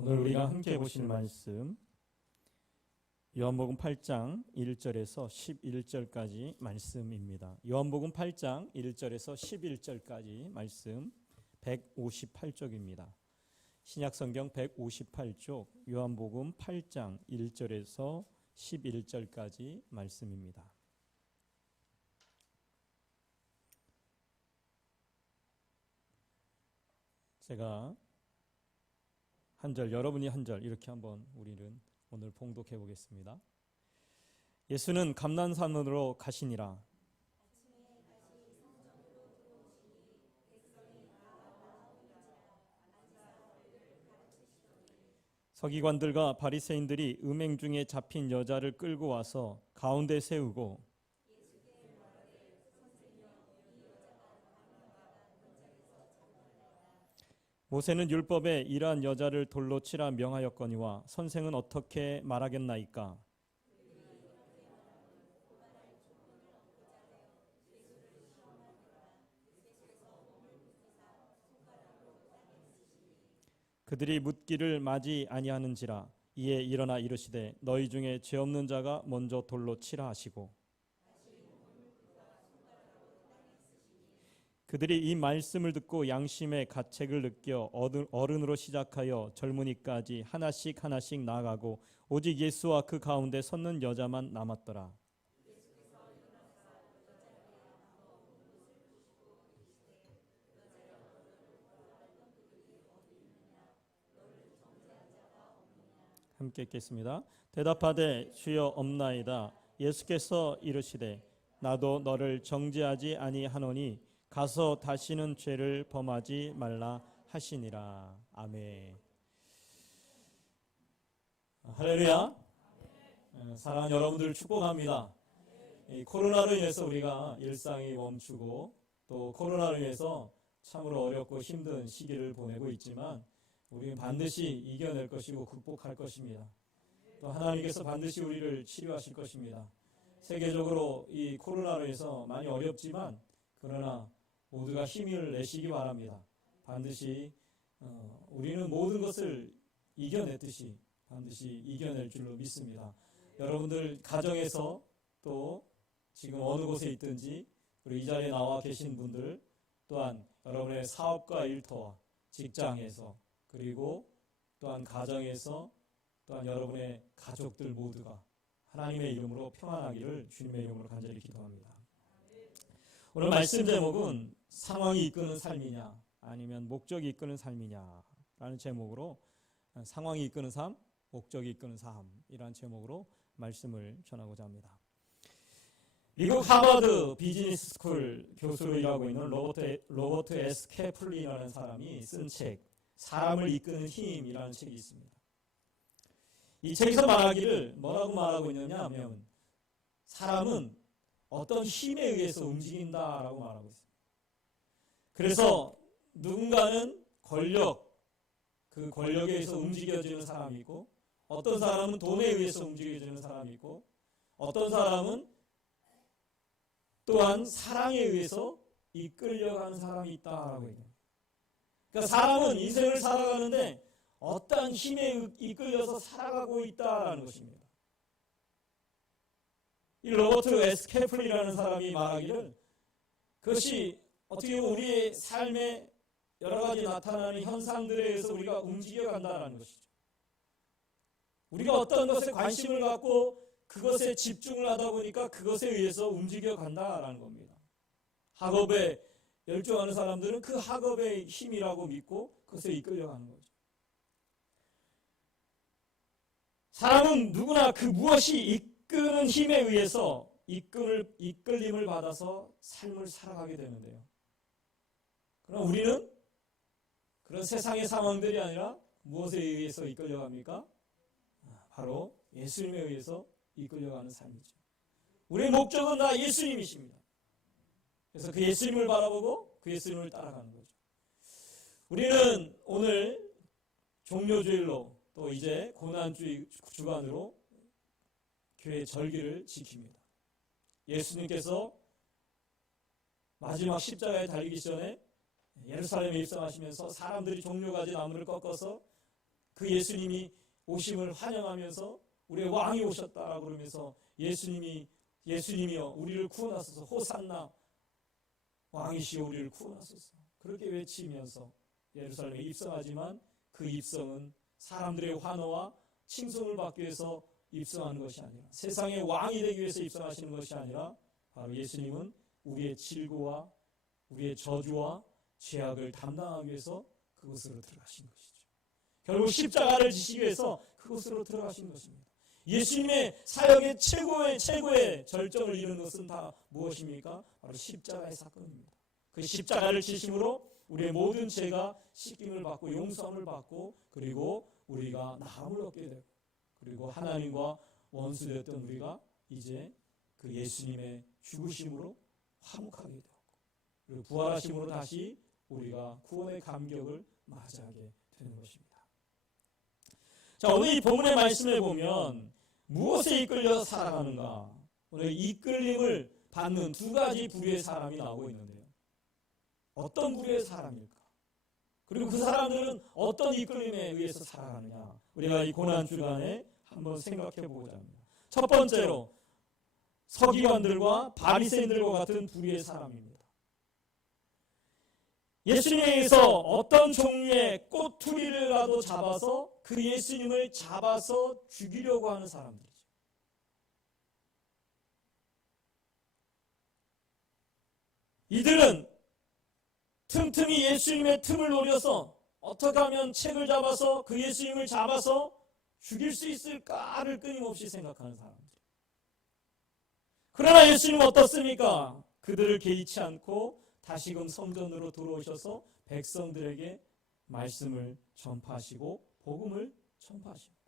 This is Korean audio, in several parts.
오늘 우리가 함께 보실 말씀 요한복음 8장 1절에서 11절까지 말씀입니다. 요한복음 8장 1절에서 11절까지 말씀 158쪽입니다. 신약성경 158쪽 요한복음 8장 1절에서 11절까지 말씀입니다. 제가 한 절, 여러분이 한 절 이렇게 한번 우리는 오늘 봉독해 보겠습니다. 예수는 감난산으로 가시니라. 서기관들과 바리새인들이 음행 중에 잡힌 여자를 끌고 와서 가운데 세우고 모세는 율법에 이러한 여자를 돌로 치라 명하였거니와 선생은 어떻게 말하겠나이까? 그들이 묻기를 마지 아니하는지라. 이에 일어나 이르시되 너희 중에 죄 없는 자가 먼저 돌로 치라 하시고 그들이 이 말씀을 듣고 양심의 가책을 느껴 어른으로 시작하여 젊은이까지 하나씩 하나씩 나아가고 오직 예수와 그 가운데 섰는 여자만 남았더라. 함께 읽겠습니다. 대답하되 주여 없나이다. 예수께서 이르시되 나도 너를 정죄하지 아니하노니 가서 다시는 죄를 범하지 말라 하시니라. 아멘. 할렐루야. 사랑하는 여러분들 축복합니다. 이 코로나로 인해서 우리가 일상이 멈추고 또 코로나로 인해서 참으로 어렵고 힘든 시기를 보내고 있지만 우리는 반드시 이겨낼 것이고 극복할 것입니다. 또 하나님께서 반드시 우리를 치료하실 것입니다. 세계적으로 이 코로나로 인해서 많이 어렵지만 그러나 모두가 힘을 내시기 바랍니다. 반드시 우리는 모든 것을 이겨냈듯이 반드시 이겨낼 줄로 믿습니다. 여러분들 가정에서 또 지금 어느 곳에 있든지 우리 이 자리에 나와 계신 분들 또한 여러분의 사업과 일터와 직장에서 그리고 또한 가정에서 또한 여러분의 가족들 모두가 하나님의 이름으로 평안하기를 주님의 이름으로 간절히 기도합니다. 오늘 말씀 제목은 상황이 이끄는 삶이냐 아니면 목적이 이끄는 삶이냐라는 제목으로 상황이 이끄는 삶, 목적이 이끄는 삶이라는 제목으로 말씀을 전하고자 합니다. 미국 하버드 비즈니스 스쿨 교수로 일하고 있는 로버트 S. 캐플리라는 사람이 쓴 책 사람을 이끄는 힘이라는 책이 있습니다. 이 책에서 말하기를 뭐라고 말하고 있느냐 하면 사람은 어떤 힘에 의해서 움직인다라고 말하고 있습니다. 그래서 누군가는 그 권력에 의해서 움직여지는 사람이 있고 어떤 사람은 돈에 의해서 움직여지는 사람이 있고 어떤 사람은 또한 사랑에 의해서 이끌려가는 사람이 있다라고 얘기합니다. 그러니까 사람은 인생을 살아가는데 어떠한 힘에 이끌려서 살아가고 있다라는 것입니다. 이 로버트 S. 캐플리라는 사람이 말하기를 그것이 어떻게 보면 우리의 삶에 여러 가지 나타나는 현상들에 의해서 우리가 움직여간다는 것이죠. 우리가 어떤 것에 관심을 갖고 그것에 집중을 하다 보니까 그것에 의해서 움직여간다라는 겁니다. 학업에 열중하는 사람들은 그 학업의 힘이라고 믿고 그것에 이끌려가는 거죠. 사람은 누구나 그 무엇이 이끄는 힘에 의해서 이끌림을 받아서 삶을 살아가게 되는데요. 그럼 우리는 그런 세상의 상황들이 아니라 무엇에 의해서 이끌려갑니까? 바로 예수님에 의해서 이끌려가는 삶이죠. 우리의 목적은 다 예수님이십니다. 그래서 그 예수님을 바라보고 그 예수님을 따라가는 거죠. 우리는 오늘 종료주일로 또 이제 고난주의 주간으로 교회 절기를 지킵니다. 예수님께서 마지막 십자가에 달리기 전에 예루살렘에 입성하시면서 사람들이 종려가지 나무를 꺾어서 그 예수님이 오심을 환영하면서 우리의 왕이 오셨다라고 그러면서 예수님이여 우리를 구원하소서, 호산나 왕이시여 우리를 구원하소서, 그렇게 외치면서 예루살렘에 입성하지만 그 입성은 사람들의 환호와 칭송을 받기 위해서 입성하는 것이 아니라, 세상의 왕이 되기 위해서 입성하시는 것이 아니라, 바로 예수님은 우리의 질고와 우리의 저주와 죄악을 담당하기 위해서 그곳으로 들어가신 것이죠. 결국 십자가를 지시기 위해서 그곳으로 들어가신 것입니다. 예수님의 사역의 최고의 절정을 이루는 것은 다 무엇입니까? 바로 십자가의 사건입니다. 그 십자가를 지심으로 우리의 모든 죄가 씻김을 받고 용서함을 받고, 그리고 우리가 나음을 얻게 되고, 그리고 하나님과 원수되었던 우리가 이제 그 예수님의 죽으심으로 화목하게 되었고, 그리고 부활하심으로 다시 우리가 구원의 감격을 맞이하게 되는 것입니다. 자, 오늘 이 본문의 말씀을 보면 무엇에 이끌려 살아가는가? 오늘 이끌림을 받는 두 가지 부류의 사람이 나오고 있는데요. 어떤 부류의 사람일까? 그리고 그 사람들은 어떤 이끌림에 의해서 살아가느냐? 우리가 이 고난주간에 한번 생각해 보고자 합니다. 첫 번째로 서기관들과 바리새인들과 같은 부류의 사람입니다. 예수님에 의해서 어떤 종류의 꼬투리를라도 잡아서 그 예수님을 잡아서 죽이려고 하는 사람들이죠. 이들은 틈틈이 예수님의 틈을 노려서 어떻게 하면 책을 잡아서 그 예수님을 잡아서 죽일 수 있을까를 끊임없이 생각하는 사람들. 그러나 예수님은 어떻습니까? 그들을 개의치 않고 다시금 성전으로 들어오셔서 백성들에게 말씀을 전파하시고 복음을 전파하십니다.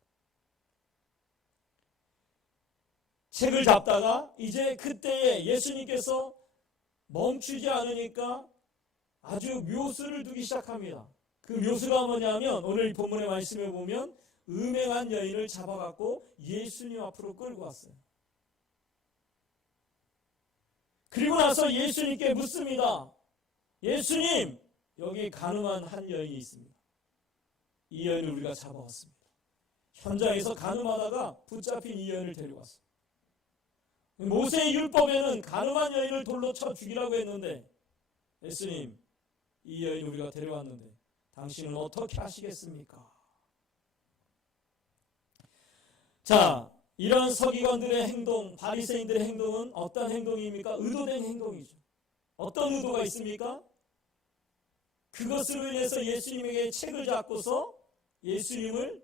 책을 잡다가 이제 그때에 예수님께서 멈추지 않으니까 아주 묘수를 두기 시작합니다. 그 묘수가 뭐냐면 오늘 이 본문의 말씀에 보면 음행한 여인을 잡아갖고 예수님 앞으로 끌고 왔어요. 그리고 나서 예수님께 묻습니다. 예수님, 여기 가늠한 한 여인이 있습니다. 이 여인을 우리가 잡아왔습니다. 현장에서 가늠하다가 붙잡힌 이 여인을 데려왔어요. 모세의 율법에는 가늠한 여인을 돌로 쳐 죽이라고 했는데, 예수님, 이 여인을 우리가 데려왔는데 당신은 어떻게 하시겠습니까? 자, 이런 서기관들의 행동, 바리새인들의 행동은 어떤 행동입니까? 의도된 행동이죠. 어떤 의도가 있습니까? 그것으로 인해서 예수님에게 책을 잡고서 예수님을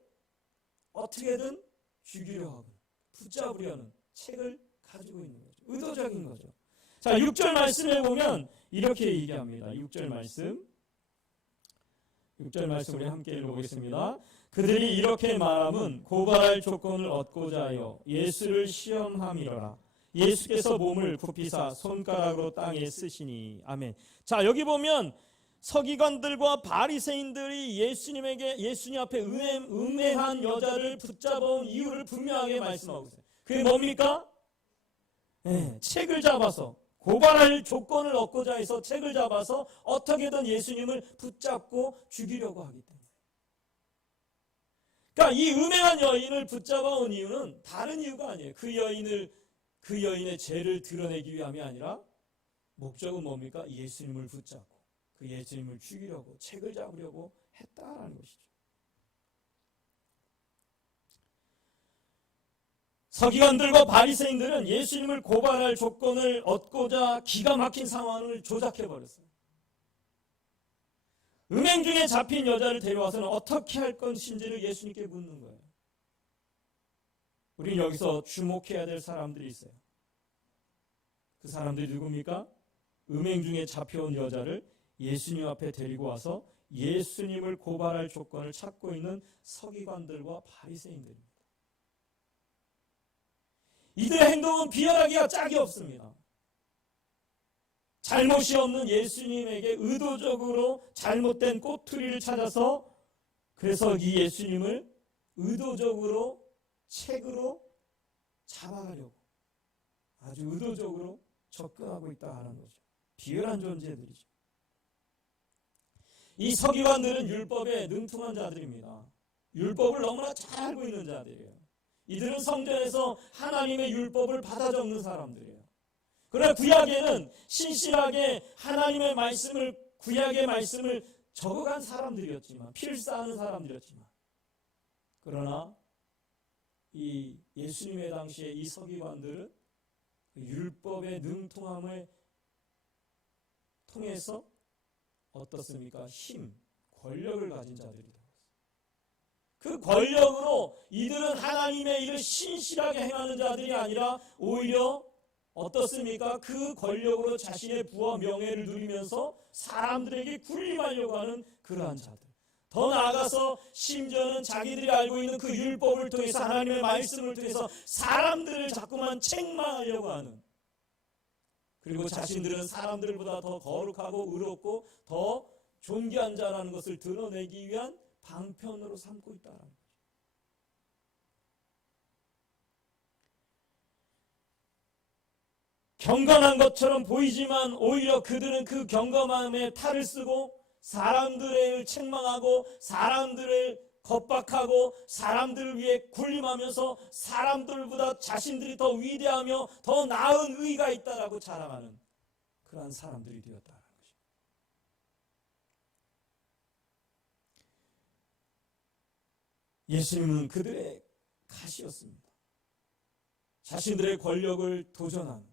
어떻게든 죽이려 하고 붙잡으려는 책을 가지고 있는 거죠. 의도적인 거죠. 자, 6절 말씀에 보면 이렇게 얘기합니다. 6절 말씀 우리 함께 읽어보겠습니다. 그들이 이렇게 말함은 고발할 조건을 얻고자 하여 예수를 시험함이로라. 예수께서 몸을 굽히사 손가락으로 땅에 쓰시니. 아멘. 자, 여기 보면 서기관들과 바리새인들이 예수님 앞에 음행한 여자를 붙잡아온 이유를 분명하게 말씀하고 있어요. 그게 뭡니까? 책을 잡아서 고발할 조건을 얻고자 해서 책을 잡아서 어떻게든 예수님을 붙잡고 죽이려고 하기 때문에. 그러니까 이 음행한 여인을 붙잡아온 이유는 다른 이유가 아니에요. 그 여인의 죄를 드러내기 위함이 아니라 목적은 뭡니까? 예수님을 붙잡고 그 예수님을 죽이려고 책을 잡으려고 했다라는 것이죠. 서기관들과 바리새인들은 예수님을 고발할 조건을 얻고자 기가 막힌 상황을 조작해버렸어요. 음행 중에 잡힌 여자를 데려와서는 어떻게 할 것인지를 예수님께 묻는 거예요. 우리는 여기서 주목해야 될 사람들이 있어요. 그 사람들이 누굽니까? 음행 중에 잡혀온 여자를 예수님 앞에 데리고 와서 예수님을 고발할 조건을 찾고 있는 서기관들과 바리새인들입니다. 이들의 행동은 비열하기가 짝이 없습니다. 잘못이 없는 예수님에게 의도적으로 잘못된 꼬투리를 찾아서 그래서 이 예수님을 의도적으로 책으로 잡아가려고 아주 의도적으로 접근하고 있다는 거죠. 비열한 존재들이죠. 이 서기관들은 율법에 능통한 자들입니다. 율법을 너무나 잘 알고 있는 자들이에요. 이들은 성전에서 하나님의 율법을 받아 적는 사람들이에요. 그러나 구약에는 신실하게 하나님의 말씀을, 구약의 말씀을 적어간 사람들이었지만, 필사하는 사람들이었지만, 그러나 이 예수님의 당시에 이 서기관들은 율법의 능통함을 통해서 어떻습니까? 힘, 권력을 가진 자들이 되었어요. 그 권력으로 이들은 하나님의 일을 신실하게 행하는 자들이 아니라 오히려 어떻습니까? 그 권력으로 자신의 부와 명예를 누리면서 사람들에게 군림하려고 하는 그러한 자들. 더 나아가서 심지어는 자기들이 알고 있는 그 율법을 통해서, 하나님의 말씀을 통해서 사람들을 자꾸만 책망하려고 하는, 그리고 자신들은 사람들보다 더 거룩하고 의롭고 더 존귀한 자라는 것을 드러내기 위한 방편으로 삼고 있다는 거죠. 경건한 것처럼 보이지만 오히려 그들은 그 경건함에 탈을 쓰고 사람들을 책망하고 사람들을 겁박하고 사람들을 위해 군림하면서 사람들보다 자신들이 더 위대하며 더 나은 의가 있다라고 자랑하는 그러한 사람들이 되었다는 것입니다. 예수님은 그들의 가시였습니다. 자신들의 권력을 도전하는,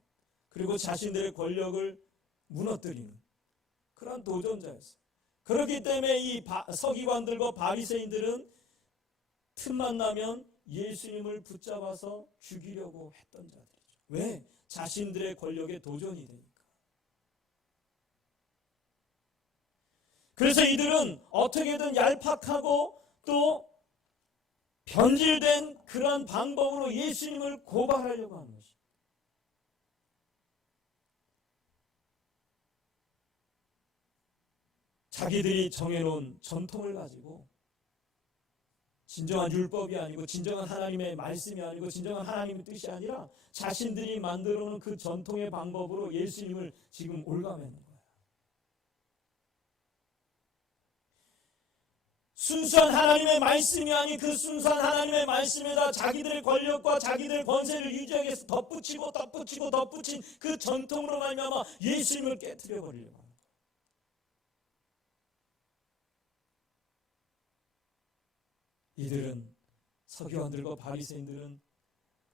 그리고 자신들의 권력을 무너뜨리는 그러한 도전자였어요. 그렇기 때문에 이 서기관들과 바리새인들은 틈만 나면 예수님을 붙잡아서 죽이려고 했던 자들이죠. 왜? 자신들의 권력에 도전이 되니까. 그래서 이들은 어떻게든 얄팍하고 또 변질된 그러한 방법으로 예수님을 고발하려고 하는 것입니다. 자기들이 정해놓은 전통을 가지고 진정한 율법이 아니고 진정한 하나님의 말씀이 아니고 진정한 하나님의 뜻이 아니라 자신들이 만들어놓은 그 전통의 방법으로 예수님을 지금 올가매는 거예요. 순수한 하나님의 말씀이 아닌 그 순수한 하나님의 말씀에다 자기들의 권력과 자기들의 권세를 유지하기 위해서 덧붙인 그 전통으로 말미암아 예수님을 깨트려 버리려고 합니다. 이들은, 서기관들과 바리새인들은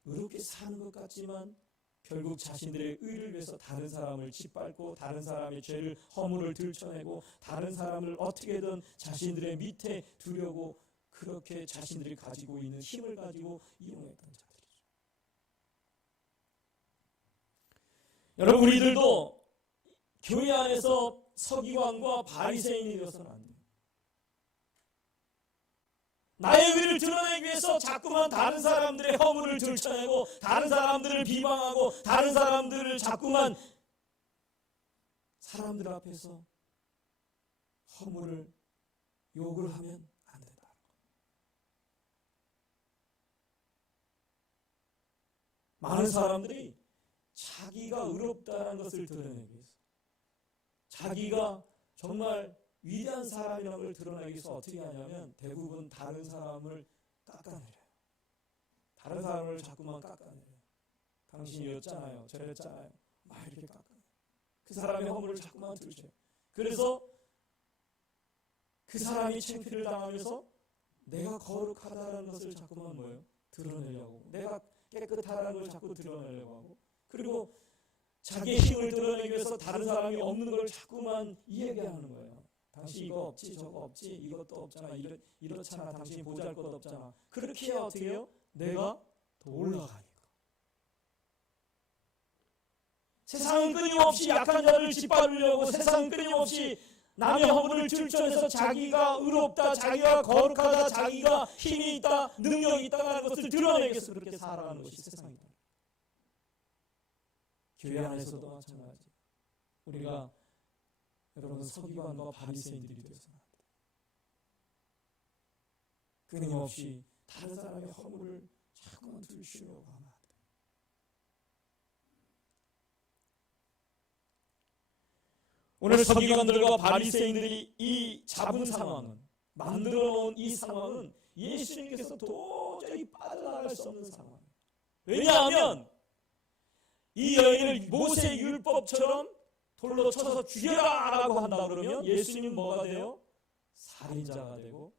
의롭게 사는 것 같지만 결국 자신들의 의를 위해서 다른 사람을 짓밟고 다른 사람의 죄를, 허물을 들춰내고 다른 사람을 어떻게든 자신들의 밑에 두려고 그렇게 자신들이 가지고 있는 힘을 가지고 이용했던 자들이죠. 여러분, 우리들도 교회 안에서 서기관과 바리새인이 되어서는 안 돼요. 나의 의를 드러내기 위해서 자꾸만 다른 사람들의 허물을 들춰내고 다른 사람들을 비방하고 다른 사람들을 자꾸만 사람들 앞에서 허물을 욕을 하면 안 된다. 많은 사람들이 자기가 의롭다는 것을 드러내기 위해서, 자기가 정말 위대한 사람이라는 걸 드러내기 위해서 어떻게 하냐면 대부분 다른 사람을 깎아내려요. 다른 사람을 자꾸만 깎아내려요. 당신이 이랬잖아요, 저랬잖아요, 막 이렇게 깎아내려요. 그 사람의 허물을 자꾸만 들춰요. 그래서 그 사람이 창피를 당하면서 내가 거룩하다는 것을 자꾸만 뭐예요? 드러내려고, 내가 깨끗하다는 걸 자꾸 드러내려고 하고, 그리고 자기의 힘을 드러내기 위해서 다른 사람이 없는 걸 자꾸만 이야기하는 거예요. 당신 이거 없지, 저거 없지, 이것도 없잖아, 이렇잖아, 당신 보잘것 없잖아. 그렇게 해야 어떻게 해요? 내가 더 올라가니까. 세상은 끊임없이 약한 자를 짓밟으려고, 세상은 끊임없이 남의 허물을 들춰내서 자기가 의롭다, 자기가 거룩하다, 자기가 힘이 있다, 능력이 있다는 것을 드러내기 위해서 그렇게 살아가는 것이 세상이다. 교회 안에서도 마찬가지. 우리가 여러분 서기관과 바리새인들이 되어서는 안 돼요. 끊임없이 다른 사람의 허물을 자꾸만 들추려고 하면 안 돼요. 오늘 서기관들과 바리새인들이 이 잡은 상황은, 만들어 놓은 이 상황은 예수님께서 도저히 빠져나갈 수 없는 상황. 왜냐하면 이 여인을 모세 율법처럼 돌로 쳐서 죽여라라고 한다 그러면 예수님은 뭐가 돼요? 살인자가 되고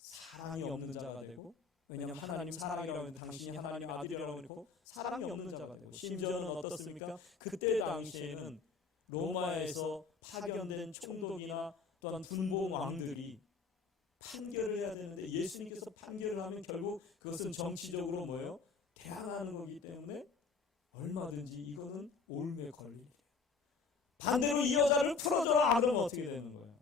사랑이 없는 자가 되고, 왜냐하면 하나님 사랑이라고 했는데 당신이 하나님의 아들이라고 했고 사랑이 없는 자가 되고, 심지어는 어떻습니까? 그때 당시에는 로마에서 파견된 총독이나 또한 분봉 왕들이 판결을 해야 되는데 예수님께서 판결을 하면 결국 그것은 정치적으로 뭐예요? 대항하는 거기 때문에 얼마든지 이거는 올무에 걸릴 일이에요. 반대로 이 여자를 풀어줘라 그러면 어떻게 되는 거예요?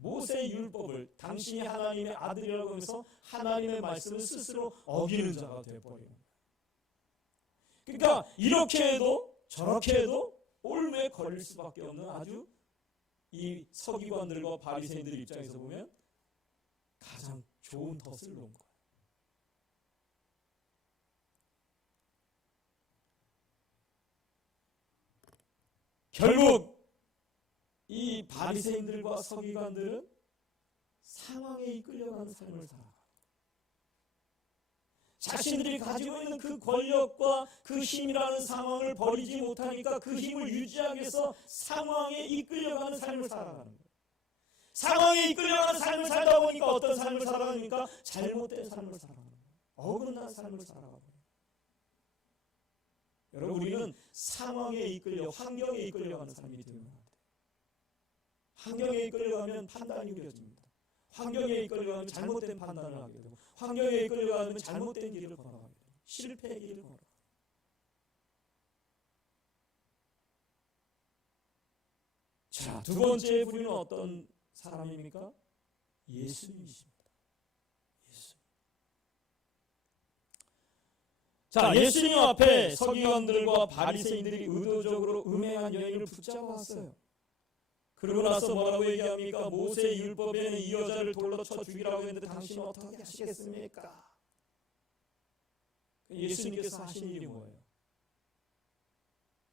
모세의 율법을 당신이 하나님의 아들이라고 하면서 하나님의 말씀을 스스로 어기는 자가 되어버리는 거예요. 그러니까 이렇게 해도 저렇게 해도 올무에 걸릴 수밖에 없는 아주 이 서기관들과 바리새인들 입장에서 보면 가장 좋은 덫을 놓은 거예요. 결국 이 바리새인들과 서기관들은 상황에 이끌려가는 삶을 살아가요. 자신들이 가지고 있는 그 권력과 그 힘이라는 상황을 버리지 못하니까 그 힘을 유지하기 위해서 상황에 이끌려가는 삶을 살아가는 거예요. 상황에 이끌려가는 삶을 살다 보니까 어떤 삶을 살아갑니까? 잘못된 삶을 살아가는 거예요. 어긋난 삶을 살아가는 거예요. 여러분, 우리는 상황에 이끌려, 환경에 이끌려가는 삶이 되면 안 돼요. 환경에 이끌려가면 판단이 흐려집니다. 환경에 이끌려가면 잘못된 판단을 하게 되고, 환경에 이끌려가면 잘못된 길을 걸어가게 되고, 실패의 길을 걸어가게 되고. 자, 두 번째 부류는 어떤 사람입니까? 예수님이십니다. 예수님. 자, 예수님 앞에 서기관들과 바리새인들이 의도적으로 음행한 여인을 붙잡아왔어요. 그러고 나서 뭐라고 얘기합니까? 모세 율법에는 이 여자를 돌로 쳐 죽이라고 했는데 당신은 어떻게 하시겠습니까? 예수님께서 하신 일이 뭐예요?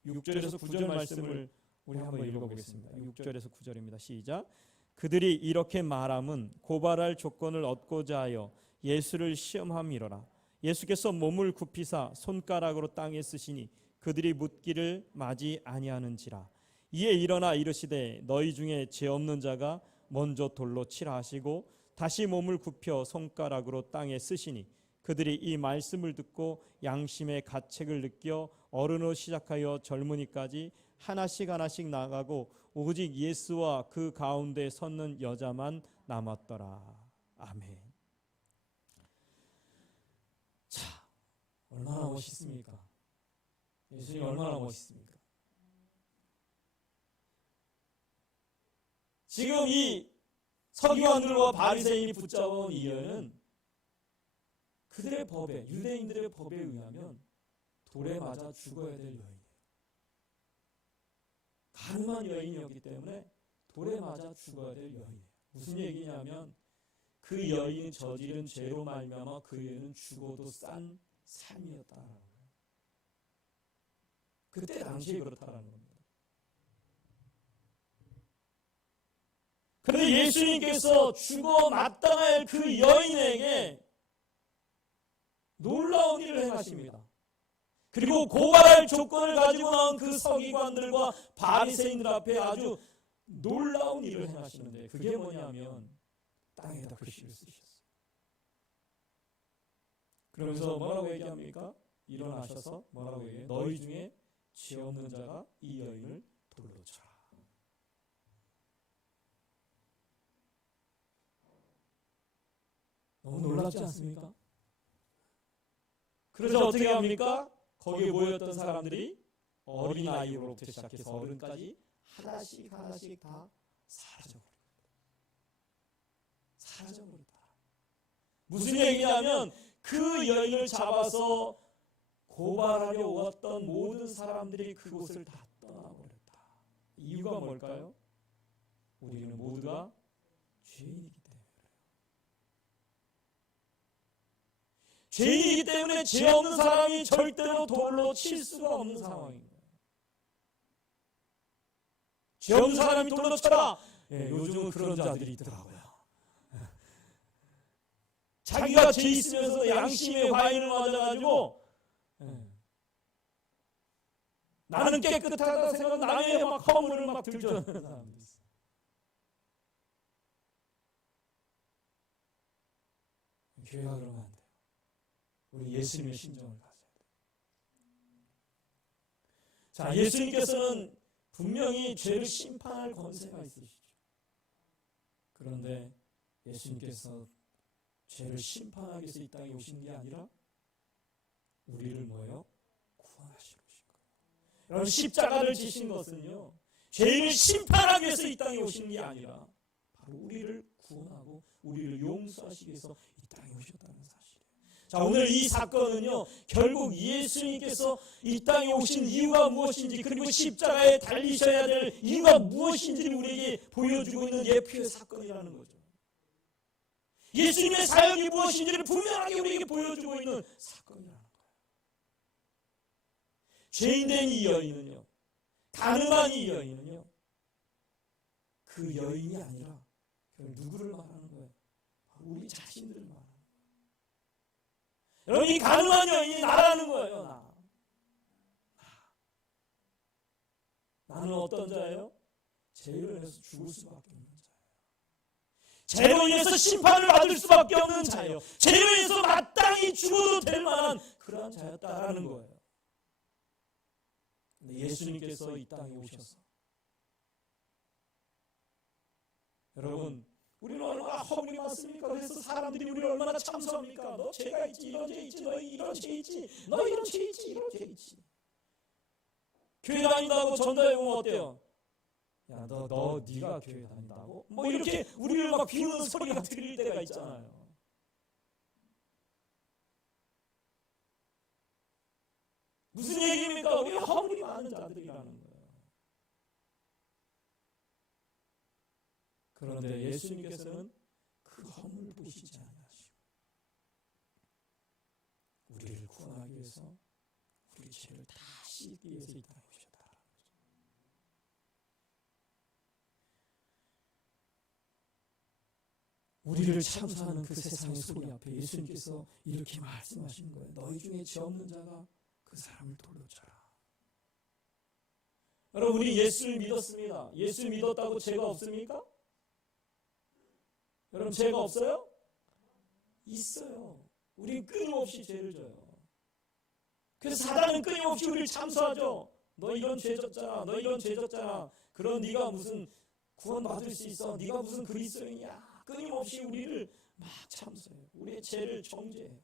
6절에서 9절 말씀을 우리 한번 읽어보겠습니다. 6절에서 9절입니다. 시작. 그들이 이렇게 말함은 고발할 조건을 얻고자 하여 예수를 시험함이로라. 예수께서 몸을 굽히사 손가락으로 땅에 쓰시니 그들이 묻기를 마지 아니하는지라. 이에 일어나 이르시되 너희 중에 죄 없는 자가 먼저 돌로 치라 하시고 다시 몸을 굽혀 손가락으로 땅에 쓰시니 그들이 이 말씀을 듣고 양심의 가책을 느껴 어른으로 시작하여 젊은이까지 하나씩 하나씩 나가고 오직 예수와 그 가운데 섰는 여자만 남았더라. 아멘. 자, 얼마나 멋있습니까? 예수님 얼마나 멋있습니까? 지금 이 서기관들과 바리새인이 붙잡아온 이 여인은 그들의 법에, 유대인들의 법에 의하면 돌에 맞아 죽어야 될 여인이에요. 가늠한 여인이었기 때문에 돌에 맞아 죽어야 될 여인이에요. 무슨 얘기냐면 그 여인이 저지른 죄로 말미암아 그 여인은 죽어도 싼 삶이었다라는 거예요. 그때 당시에 그렇다라는 겁니다. 그런데 예수님께서 죽어 마땅할 그 여인에게 놀라운 일을 행하십니다. 그리고 고발할 조건을 가지고 나온 그 서기관들과 바리새인들 앞에 아주 놀라운 일을 행하시는데 그게 뭐냐면 땅에다 글씨를 쓰셨어요. 그러면서 뭐라고 얘기합니까? 일어나셔서 뭐라고 얘기해요? 너희 중에 죄 없는 자가 이 여인을 돌로 쳐라. 너무 놀랍지 않습니까? 그래서 어떻게 합니까? 거기에 모였던 사람들이 어린아이로부터 시작해서 어른까지 하나씩 하나씩 다 사라져버립니다. 사라져버렸다. 무슨 얘기냐면 그 여인을 잡아서 고발하려 왔던 모든 사람들이 그곳을 다 떠나버렸다. 이유가 뭘까요? 우리는 모두가 죄인이기 때문에. 죄인이기 때문에 죄 없는 사람이 절대로 돌로 칠 수가 없는 상황인 거예요. 죄 없는 사람이 돌로 쳐라. 예, 요즘은 그런 자들이 있더라고요. 자기가 죄 있으면서 양심의 화인을 맞아가지고 나는 깨끗하다 생각하고 남의 막 허물을 막 들춰내는 사람들이 있어요. 교회가 그러면 안 돼요. 우리 예수님의 심정을 가져야 돼요. 자, 예수님께서는 분명히 죄를 심판할 권세가 있으시죠. 그런데 예수님께서 죄를 심판하기 위해서 이 땅에 오신 게 아니라 우리를 뭐예요? 구원하시러 오신 거예요. 여러분, 십자가를 지신 것은요, 죄를 심판하기 위해서 이 땅에 오신 게 아니라 바로 우리를 구원하고 우리를 용서하시기 위해서 이 땅에 오셨다는 사실이에요. 자, 오늘 이 사건은요, 결국 예수님께서 이 땅에 오신 이유가 무엇인지, 그리고 십자가에 달리셔야 될 이유가 무엇인지를 우리에게 보여주고 있는 예표의 사건이라는 거죠. 예수님의 사역이 무엇인지를 분명하게 우리에게 보여주고 있는 사건이라는 거예요. 죄인된 이 여인은요, 가늠한 이 여인은요, 그 여인이 아니라 누구를 말하는 거예요? 우리 자신들을 말하는 거예요. 여러분, 이 가늠한 여인이 나라는 거예요. 나는 어떤 자예요? 죄로 인해서 죽을 수밖에 없는 자예요. 죄로 인해서 심판을 받을 수밖에 없는 자예요. 죄로 인해서 마땅히 죽어도 될 만한 그러한 자였다라는 거예요. 근데 예수님께서 이 땅에 오셔서, 여러분, 우리는 얼마나 허물이 많습니까? 그래서 사람들이 우리를 얼마나 참소합니까? 너 죄가 있지, 이런 죄 있지, 너 이런 죄 있지, 너 이런 죄 있지, 이런 죄 있지. 교회 다닌다고 전도해 보면 어때요? 야, 네가 교회 다닌다고? 뭐 이렇게 우리를 막 비우는 소리가 들릴 때가 있잖아요. 무슨 얘기입니까? 우리 허물이 많은 자들이라는 거예요. 그런데 예수님께서는 그 허물을 보시지 않으시고 우리를 구원하기 위해서, 우리 죄를 다 씻기 위해서 이 땅에 오셨다라는 거죠. 우리를 참소하는 그 세상의 소리 앞에 예수님께서 이렇게 말씀하신 거예요. 너희 중에 죄 없는 자가 그 사람을 돌로 쳐라. 여러분, 우리 예수를 믿었습니다. 예수 믿었다고 죄가 없습니까? 여러분, 죄가 없어요? 있어요. 우리는 끊임없이 죄를 져요. 그래서 사단은 끊임없이 우리를 참소하죠. 너 이런 죄 졌잖아. 너 이런 죄 졌잖아. 그런 네가 무슨 구원받을 수 있어. 네가 무슨 그리스도인이야. 끊임없이 우리를 막 참소해요. 우리의 죄를 정죄해요.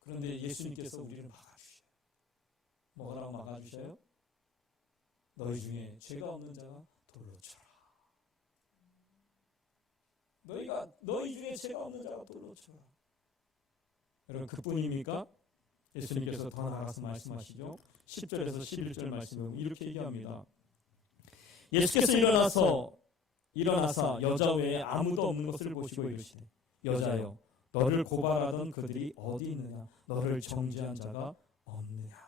그런데 예수님께서 우리를 막아주셔요. 뭐라고 막아주셔요? 너희 중에 죄가 없는 자가 돌로 쳐라. 너희 중에 죄가 없는 자가 돌로 쳐라. 여러분, 그뿐입니까? 예수님께서 더 나아가서 말씀하시죠. 10절에서 11절 말씀을 이렇게 얘기합니다. 예수께서 일어나사 여자 외에 아무도 없는 것을 보시고 이르시되, 여자여, 너를 고발하던 그들이 어디 있느냐? 너를 정죄한 자가 없느냐?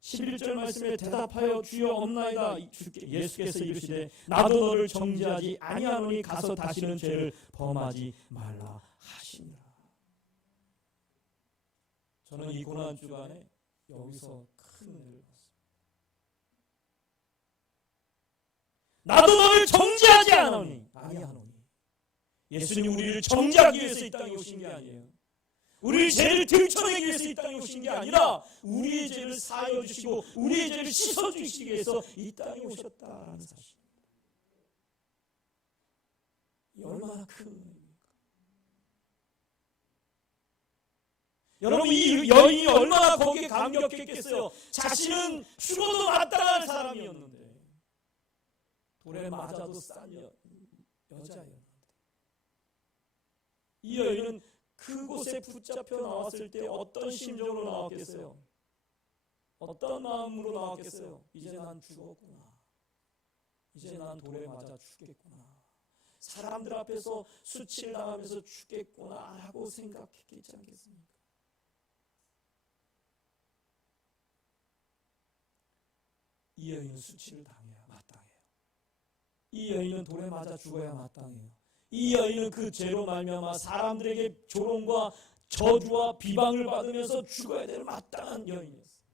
11절 말씀에 대답하여 주여 없나이다. 예수께서 이르시되, 나도 너를 정죄하지 아니하노니 가서 다시는 죄를 범하지 말라 하시니라. 저는 이 고난 주간에 여기서 큰 은혜를 받습니다. 나도 너를 정죄하지 아니하노니. 예수님 우리를 정죄하기 위해서 이 땅에 오신 게 아니에요. 우리의 죄를 들춰내기 위해서 이 땅에 오신 게 아니라 우리의 죄를 사하여 주시고 우리의 죄를 씻어 주시기 위해서 이 땅에 오셨다라는 사실. 이 얼마나 큰 은혜입니까? 여러분, 이 여인이 얼마나 거기에 감격했겠어요. 자신은 죽어도 마땅한 사람이었는데, 돌에 맞아도 싼 여자였는데, 이 여인은 그곳에 붙잡혀 나왔을 때 어떤 심정으로 나왔겠어요? 어떤 마음으로 나왔겠어요? 이제 난 죽었구나. 이제 난 돌에 맞아 죽겠구나. 사람들 앞에서 수치를 당하면서 죽겠구나 하고 생각했겠지 않겠습니까? 이 여인은 수치를 당해야 마땅해요. 이 여인은 돌에 맞아 죽어야 마땅해요. 이 여인은 그 죄로 말미암아 사람들에게 조롱과 저주와 비방을 받으면서 죽어야 될 마땅한 여인이었어요.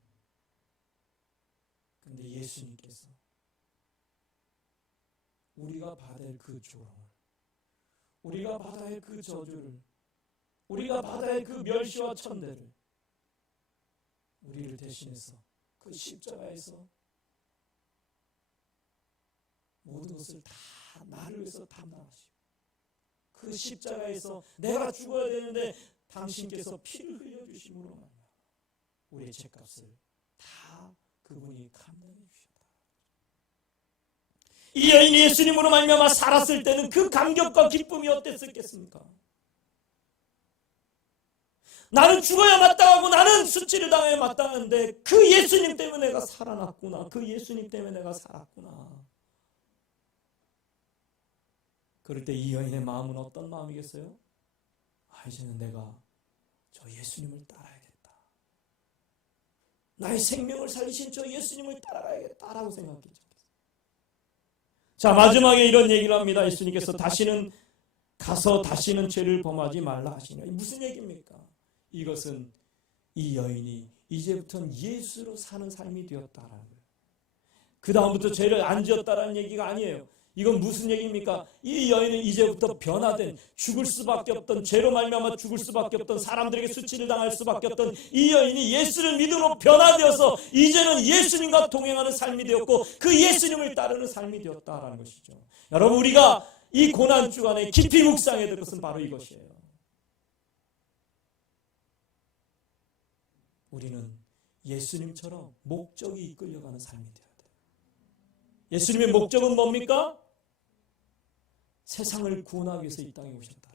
그런데 예수님께서 우리가 받아야 할 그 조롱을, 우리가 받아야 할 그 저주를, 우리가 받아야 할 그 멸시와 천대를 우리를 대신해서 그 십자가에서 모든 것을 다 나를 위해서 담당하시고, 그 십자가에서 내가 죽어야 되는데 당신께서 피를 흘려주심으로 말미암아 우리의 죄값을 다 그분이 감당해 주셨다. 이 여인이 예수님으로 말미암아 살았을 때는 그 감격과 기쁨이 어땠었겠습니까? 나는 죽어야 마땅하고 나는 수치를 당해야 마땅한데 그 예수님 때문에 내가 살아났구나. 그 예수님 때문에 내가 살았구나. 그럴 때 이 여인의 마음은 어떤 마음이겠어요? 이제는 내가 저 예수님을 따라야겠다. 나의 생명을 살리신 저 예수님을 따라가야겠다라고 생각했죠. 자, 마지막에 이런 얘기를 합니다. 예수님께서 다시는 가서 다시는 죄를 범하지 말라 하시니 무슨 얘기입니까? 이것은 이 여인이 이제부터는 예수로 사는 삶이 되었다라는 거예요. 그 다음부터 죄를 안 지었다라는 얘기가 아니에요. 이건 무슨 얘기입니까? 이 여인은 이제부터 변화된, 죽을 수밖에 없던, 죄로 말미암아 죽을 수밖에 없던, 사람들에게 수치를 당할 수밖에 없던 이 여인이 예수를 믿음으로 변화되어서 이제는 예수님과 동행하는 삶이 되었고 그 예수님을 따르는 삶이 되었다라는 것이죠. 여러분, 우리가 이 고난 주간에 깊이 묵상해야 될 것은 바로 이것이에요. 우리는 예수님처럼 목적이 이끌려가는 삶이 되어야 돼요. 예수님의 목적은 뭡니까? 세상을 구원하기 위해서 이 땅에 오셨다.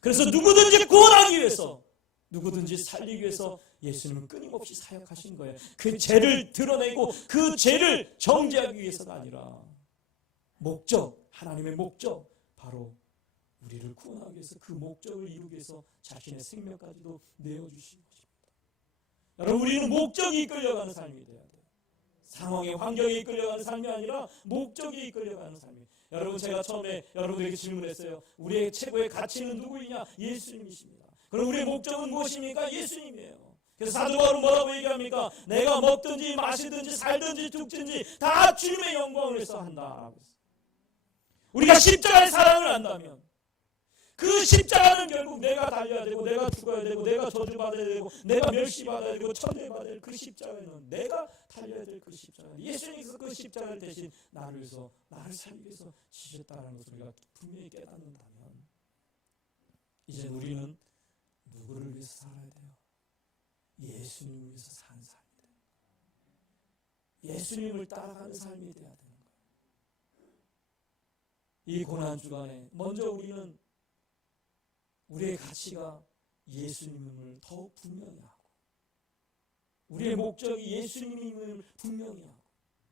그래서 누구든지 구원하기 위해서, 누구든지 살리기 위해서 예수님은 끊임없이 사역하신 거예요. 그 죄를 드러내고 그 죄를 정죄하기 위해서가 아니라 목적, 하나님의 목적, 바로 우리를 구원하기 위해서 그 목적을 이루기 위해서 자신의 생명까지도 내어주신 것입니다. 여러분, 우리는 목적이 이끌려가는 삶이 돼야 돼요. 상황의 환경에 이끌려가는 삶이 아니라 목적이 이끌려가는 삶이에요. 여러분, 제가 처음에 여러분에게 질문했어요. 우리의 최고의 가치는 누구이냐? 예수님이십니다. 그럼 우리의 목적은 무엇입니까? 예수님이에요. 그래서 사도 바울은 뭐라고 얘기합니까? 내가 먹든지 마시든지 살든지 죽든지 다 주님의 영광을 위해서 한다라고 했어요. 우리가 십자가의 사랑을 안다면 그 십자가는 결국 내가 달려야 되고 내가 죽어야 되고 내가 저주받아야 되고 내가 멸시받아야 되고 천대받아야 될 그 십자가는 내가 달려야 될 그 십자가, 예수님께서 그 십자가를 대신 나를 위해서, 나를 살기 위해서 지셨다는 것을 우리가 분명히 깨닫는다면 이제 우리는 누구를 위해서 살아야 돼요? 예수님을 위해서 사는 삶이 돼요. 예수님을 따라가는 삶이 돼야 되는 거예요. 이 고난 주간에 먼저 우리는 우리의 가치가 예수님임을 더욱 분명히 하고 우리의 목적이 예수님임을 분명히 하고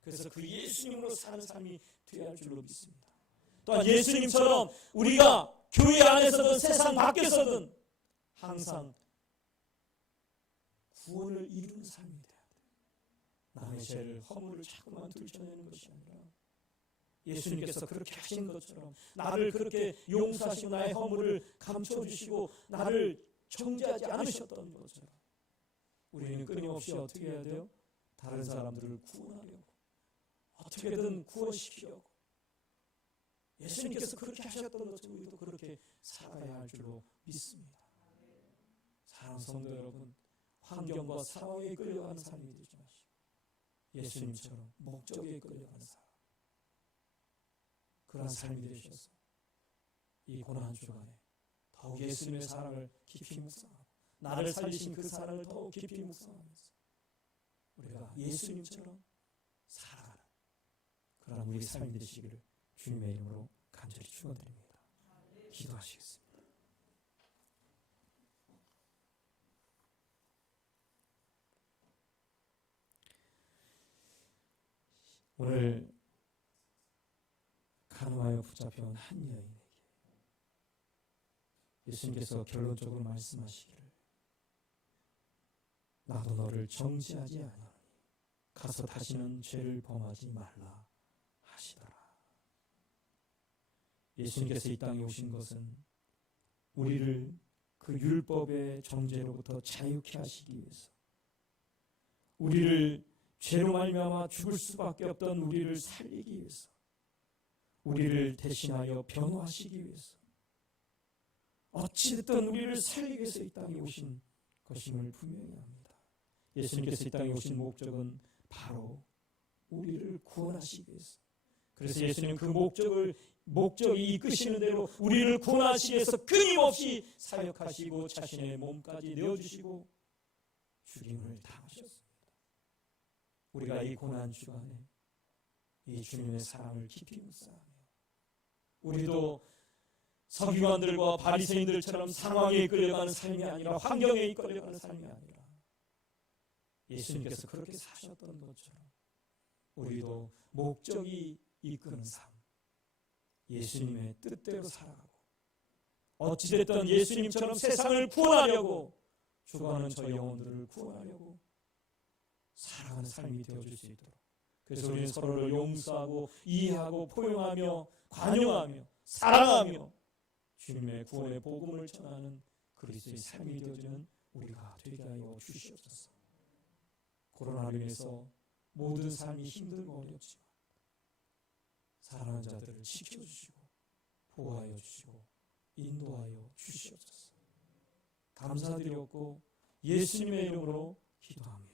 그래서 그 예수님으로 사는 삶이 되어야 할 줄로 믿습니다. 또한 예수님처럼 우리가 교회 안에서든 세상 밖에서든 항상 구원을 이루는 삶이 돼야 돼요. 남의 죄를, 허물을 자꾸만 들춰내는 것이 아니라 예수님께서 그렇게 하신 것처럼 나를 그렇게 용서하시고 나의 허물을 감춰주시고 나를 정죄하지 않으셨던 것처럼 우리는 끊임없이 어떻게 해야 돼요? 다른 사람들을 구원하려고, 어떻게든 구원시키려고, 예수님께서 그렇게 하셨던 것처럼 우리도 그렇게 살아야 할 줄로 믿습니다. 사랑하는 성도 여러분, 환경과 상황에 끌려가는 삶이 되지 마시고 예수님처럼 목적에 끌려가는 삶, 그런 삶이 되셔서 이 고난 주간에 더욱 예수님의 사랑을 깊이 묵상하고 나를 살리신 그 사랑을 더욱 깊이 묵상하면서 우리가 예수님처럼 살아가는 그런 우리 삶이 되시기를 주님의 이름으로 간절히 축원드립니다. 기도하시겠습니다. 오늘 간호하여 붙잡혀온 한 여인에게 예수님께서 결론적으로 말씀하시기를 나도 너를 정죄하지 아니하노니 가서 다시는 죄를 범하지 말라 하시더라. 예수님께서 이 땅에 오신 것은 우리를 그 율법의 정죄로부터 자유케 하시기 위해서, 우리를 죄로 말미암아 죽을 수밖에 없던 우리를 살리기 위해서, 우리를 대신하여 변호하시기 위해서, 어찌됐든 우리를 살리기 위해서 이 땅에 오신 것임을 분명히 합니다. 예수님께서 이 땅에 오신 목적은 바로 우리를 구원하시기 위해서. 그래서 예수님 그 목적이 이끄시는 대로 우리를 구원하시기 위해서 끊임없이 사역하시고 자신의 몸까지 내어주시고 죽임을 당하셨습니다. 우리가 이 고난 주간에 이 주님의 사랑을 깊이 묵상하며, 우리도 서기관들과 바리새인들처럼 상황에 이끌려가는 삶이 아니라, 환경에 이끌려가는 삶이 아니라 예수님께서 그렇게 사셨던 것처럼 우리도 목적이 이끄는 삶, 예수님의 뜻대로 살아가고, 어찌됐든 예수님처럼 세상을 구원하려고 죽어가는 저 영혼들을 구원하려고 살아가는 삶이 되어줄 수 있도록, 그래서 우리는 서로를 용서하고 이해하고 포용하며 관용하며 사랑하며 주님의 구원의 복음을 전하는 그리스도의 삶이 되어지는 우리가 되게 하여 주시옵소서. 코로나로 인해서 모든 삶이 힘들고 어렵지만 사랑하는 자들을 지켜주시고 보호하여 주시고 인도하여 주시옵소서. 감사드렸고 예수님의 이름으로 기도합니다.